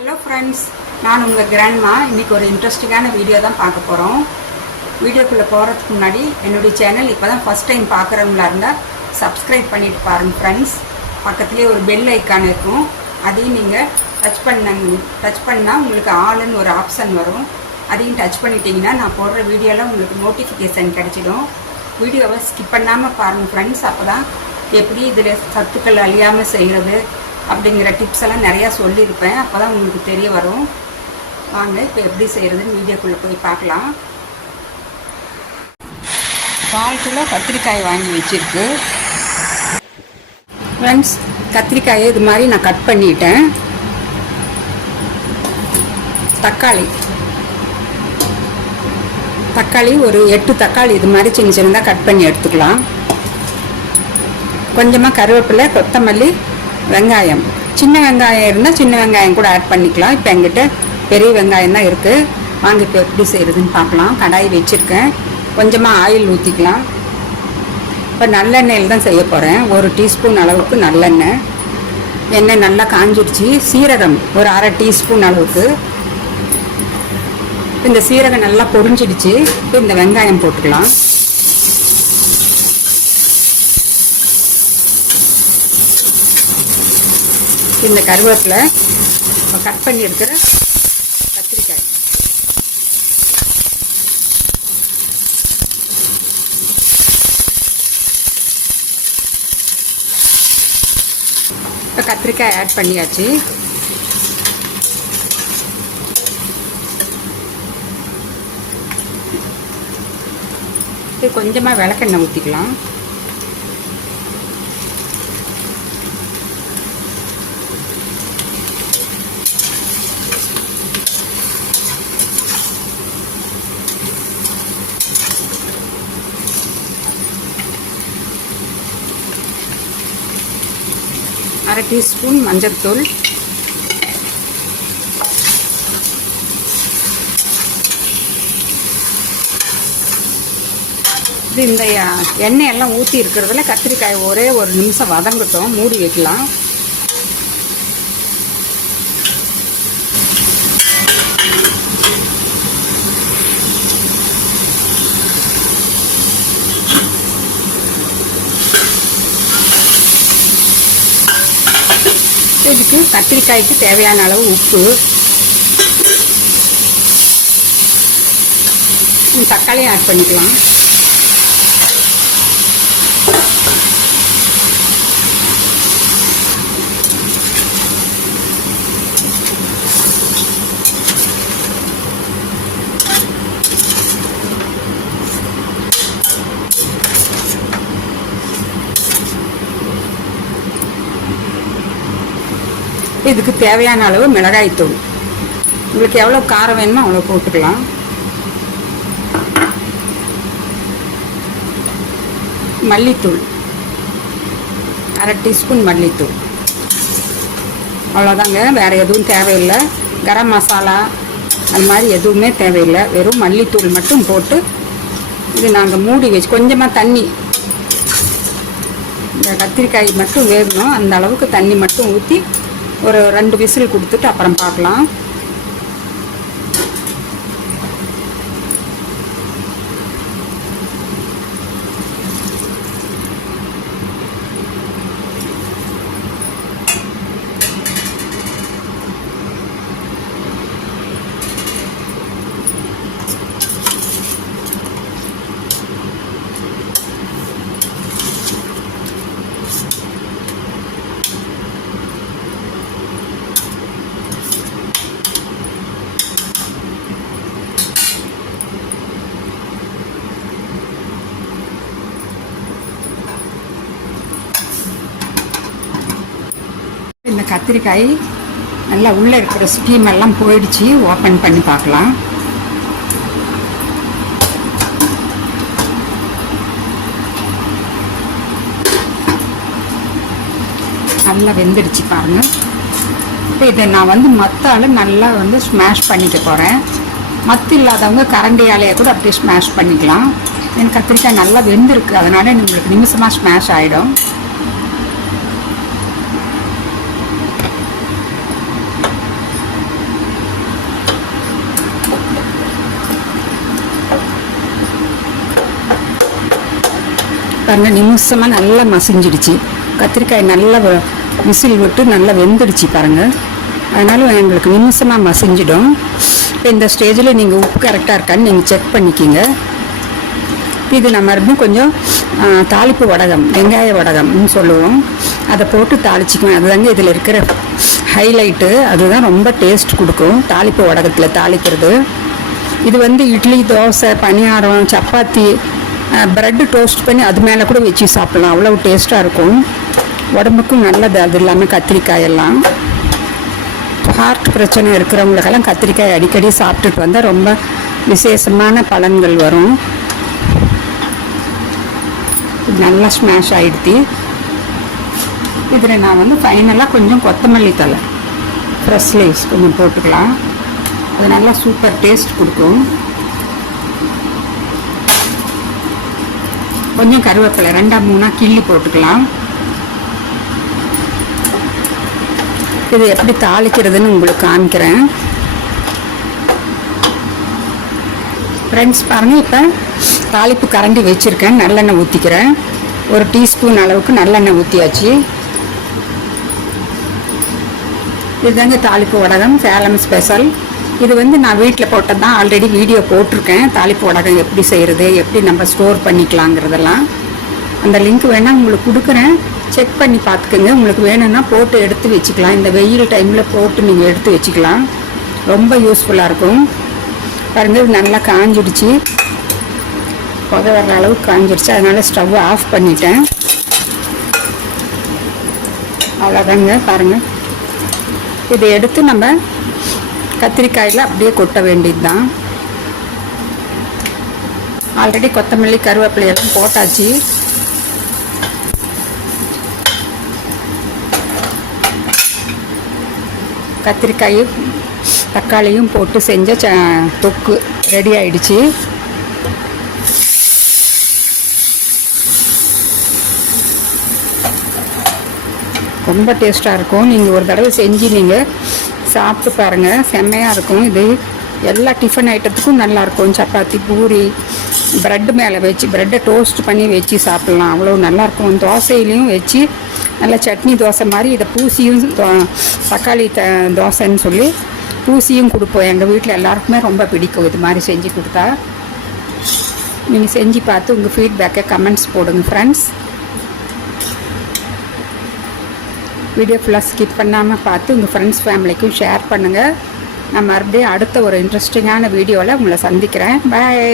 Hello friends நான் உங்கள் grandma இன்றைக்கி ஒரு இன்ட்ரெஸ்டிங்கான வீடியோ தான் பார்க்க போகிறோம் வீடியோக்குள்ளே போகிறதுக்கு முன்னாடி என்னுடைய சேனல் இப்போ தான் ஃபஸ்ட் டைம் பார்க்குறவங்களா இருந்தால் சப்ஸ்கிரைப் பண்ணிட்டு பாருங்கள் ஃப்ரெண்ட்ஸ் பக்கத்துலேயே ஒரு பெல் ஐக்கான் இருக்கும். அதையும் நீங்கள் டச் பண்ண டச் பண்ணால் உங்களுக்கு ஆளுன்னு ஒரு ஆப்ஷன் வரும். அதையும் டச் பண்ணிட்டீங்கன்னா நான் போடுற வீடியோவில் உங்களுக்கு நோட்டிஃபிகேஷன் கிடச்சிடும். வீடியோவை ஸ்கிப் பண்ணாமல் பாருங்கள் ஃப்ரெண்ட்ஸ் அப்போ தான் எப்படி இதில் சத்துக்கள் அழியாமல் செய்கிறது அப்படிங்கிற டிப்ஸ் எல்லாம் நிறையா சொல்லியிருப்பேன். அப்போ தான் உங்களுக்கு தெரிய வரும். வாங்க இப்போ எப்படி செய்கிறதுன்னு வீடியோக்குள்ளே போய் பார்க்கலாம். கால் கிலோ கத்திரிக்காய் வாங்கி வச்சுருக்கு. ஃப்ரெண்ட்ஸ் கத்திரிக்காயை இது மாதிரி நான் கட் பண்ணிட்டேன். தக்காளி. தக்காளி ஒரு எட்டு தக்காளி இது மாதிரி சின்ன சின்னதாக கட் பண்ணி எடுத்துக்கலாம். கொஞ்சமாக கருவேப்பிலை கொத்தமல்லி வெங்காயம். சின்ன வெங்காயம் இருந்தால் சின்ன வெங்காயம் கூட ஆட் பண்ணிக்கலாம். இப்போ எங்கிட்ட பெரிய வெங்காயம் தான் இருக்குது வாங்க இப்போ எப்படி செய்கிறதுன்னு பார்க்கலாம். கடாய் வச்சுருக்கேன். கொஞ்சமாக ஆயில் ஊற்றிக்கலாம் இப்போ நல்லெண்ணெயில் தான் செய்ய போகிறேன் ஒரு டீஸ்பூன் அளவுக்கு நல்லெண்ணெய். எண்ணெய் நல்லா காஞ்சிடுச்சு சீரகம் ஒரு அரை டீஸ்பூன் அளவுக்கு. இந்த சீரகம் நல்லா பொரிஞ்சிடுச்சு. இப்போ இந்த வெங்காயம் போட்டுக்கலாம். இந்த கருவேப்பிலை. கட் பண்ணி இருக்கிற கத்திரிக்காய். இப்போ கத்திரிக்காய் ஆட் பண்ணியாச்சு. இது கொஞ்சமாக விளக்கெண்ணெய் ஊற்றிக்கலாம் அரை டீஸ்பூன் மஞ்சள்தூள் இது இந்த எண்ணெய் எல்லாம் ஊற்றி இருக்கிறதுல கத்திரிக்காய் ஒரே ஒரு நிமிஷம் வதங்கட்டும் மூடி வைக்கலாம். இதுக்கு கத்திரிக்காய்க்கு தேவையான அளவு உப்பு. தக்காளியும் ஆட் பண்ணிக்கலாம். இதுக்கு தேவையான அளவு மிளகாய்த்தூள் உங்களுக்கு எவ்வளோ காரம் வேணுமோ அவ்வளோ போட்டுக்கலாம். மல்லித்தூள். அரை டீஸ்பூன் மல்லித்தூள். அவ்வளோதாங்க வேறு எதுவும் தேவையில்லை. கரம் மசாலா அது மாதிரி எதுவுமே தேவையில்லை. வெறும் மல்லித்தூள் மட்டும் போட்டு இது நாங்கள் மூடி வச்சு கொஞ்சமாக தண்ணி. இந்த கத்திரிக்காய் மட்டும் வேகணும். அந்த அளவுக்கு தண்ணி மட்டும் ஊற்றி ஒரு ரெண்டு விசில் கொடுத்துட்டு அப்புறம் பார்க்கலாம். கத்திரிக்காய் நல்லா உள்ளே இருக்கிற ஸ்டீம் எல்லாம் போயிடுச்சு. ஓப்பன் பண்ணி பார்க்கலாம். நல்லா வெந்துடுச்சு பாருங்க. இப்போ இதை நான் வந்து மத்தால் நல்லா வந்து ஸ்மாஷ் பண்ணிக்க போகிறேன் மத்து இல்லாதவங்க கரண்டியாலேயே கூட அப்படியே ஸ்மாஷ் பண்ணிக்கலாம். எனக்கு கத்திரிக்காய் நல்லா வெந்திருக்கு. அதனால் உங்களுக்கு நிமிஷமாக ஸ்மாஷ் ஆகிடும் பாருங்கள் நிமிஷமாக நல்லா மசிஞ்சிடுச்சு. கத்திரிக்காய் நல்லா வ- விசில் விட்டு நல்லா வெந்துடுச்சு பாருங்கள் அதனால எங்களுக்கு நிமிஷமாக மசிஞ்சிடும். இப்போ இந்த ஸ்டேஜில் நீங்கள் உப்பு கரெக்டாக இருக்கான்னு நீங்கள் செக் பண்ணிக்கிங்க. இது நம்ம மறுபடியும் கொஞ்சம் தாளிப்பு வடகம் வெங்காய வடகம்னு சொல்லுவோம். அதை போட்டு தாளிச்சிக்குவேன். அதுதாங்க இதில் இருக்கிற ஹைலைட்டு அதுதான் ரொம்ப டேஸ்ட் கொடுக்கும் தாளிப்பு வடகத்தில் தாளிக்கிறது. இது வந்து இட்லி தோசை பணியாரம் சப்பாத்தி ப்ரெட்டு டோஸ்ட் பண்ணி அது மேலே கூட வச்சு சாப்பிட்லாம். அவ்வளோ டேஸ்ட்டாக இருக்கும். உடம்புக்கும் நல்லது அது இல்லாமல் கத்திரிக்காய் எல்லாம். ஹார்ட் பிரச்சனை இருக்கிறவங்களுக்கெல்லாம் கத்திரிக்காய் அடிக்கடி சாப்பிட்டுட்டு வந்தால் ரொம்ப விசேஷமான பலன்கள் வரும். இது நல்லா ஸ்மாஷ் ஆகிடுத்தி இதில் நான் வந்து ஃபைனலாக கொஞ்சம் கொத்தமல்லி தலை ஃப்ரெஷ் லைஸ் கொஞ்சம் போட்டுக்கலாம். அது நல்லா சூப்பர் டேஸ்ட் கொடுக்கும். கொஞ்சம் கருவேப்பிலை ரெண்டாம் மூணாக கிள்ளி போட்டுக்கலாம். இது எப்படி தாளிக்கிறதுன்னு உங்களுக்கு காமிக்கிறேன். ஃப்ரெண்ட்ஸ் பாருங்கள் இப்போ தாளிப்பு கரண்டி வச்சுருக்கேன். நல்லெண்ணெய் ஊற்றிக்கிறேன் ஒரு டீஸ்பூன் அளவுக்கு நல்லெண்ணெய் ஊற்றியாச்சு இதுதாங்க தாளிப்பு உடகம் சேலம் ஸ்பெஷல் இது வந்து நான் வீட்டில் போட்டது தான் ஆல்ரெடி வீடியோ போட்டிருக்கேன். தாளிப்பு வடகம் எப்படி செய்கிறது எப்படி நம்ம ஸ்டோர் பண்ணிக்கலாங்கிறதெல்லாம். அந்த லிங்க் வேணால் உங்களுக்கு கொடுக்குறேன். செக் பண்ணி பார்த்துக்கோங்க. உங்களுக்கு வேணும்னா போட்டு எடுத்து வச்சுக்கலாம். இந்த வெயில் டைமில் போட்டு நீங்கள் எடுத்து வச்சுக்கலாம். ரொம்ப யூஸ்ஃபுல்லாக இருக்கும். பாருங்கள் இது நல்லா காஞ்சிடுச்சு. புகை வர்ற அளவுக்கு காஞ்சிடுச்சு. அதனால் ஸ்டவ் ஆஃப் பண்ணிட்டேன். அவ்வளோதாங்க பாருங்கள் இதை எடுத்து நம்ம கத்திரிக்காயில் அப்படியே கொட்ட வேண்டியது தான் ஆல்ரெடி கொத்தமல்லி கருவேப்பிலையெல்லாம் போட்டாச்சு. கத்திரிக்காயும் தக்காளியும் போட்டு செஞ்ச ச தொக்கு ரெடி ஆயிடுச்சு. ரொம்ப டேஸ்ட்டாக இருக்கும். நீங்கள் ஒரு தடவை செஞ்சு நீங்கள் சாப்பிட்டு பாருங்கள் செம்மையாக இருக்கும் இது. எல்லா டிஃபன் ஐட்டத்துக்கும் நல்லாயிருக்கும் சப்பாத்தி பூரி ப்ரெட்டு மேலே வச்சு ப்ரெட்டை டோஸ்ட் பண்ணி வச்சு சாப்பிட்லாம். அவ்வளோ நல்லாயிருக்கும் தோசையிலையும் வச்சு நல்லா சட்னி தோசை மாதிரி இதை பூசியும் தோ- தக்காளி த தோசைன்னு சொல்லி பூசியும் கொடுப்போம். எங்கள் வீட்டில் எல்லாருக்குமே ரொம்ப பிடிக்கும் இது மாதிரி செஞ்சு கொடுத்தா. நீங்கள் செஞ்சு பார்த்து உங்கள் ஃபீட்பேக்கை கமெண்ட்ஸ் போடுங்க ஃப்ரெண்ட்ஸ் வீடியோ ஃபுல்லாக ஸ்கிப் பண்ணாமல் பார்த்து உங்கள் ஃப்ரெண்ட்ஸ் ஃபேமிலிக்கும் ஷேர் பண்ணுங்கள் நான் மறுபடியும் அடுத்த ஒரு இன்ட்ரெஸ்டிங்கான வீடியோவில் உங்களை சந்திக்கிறேன். பாய்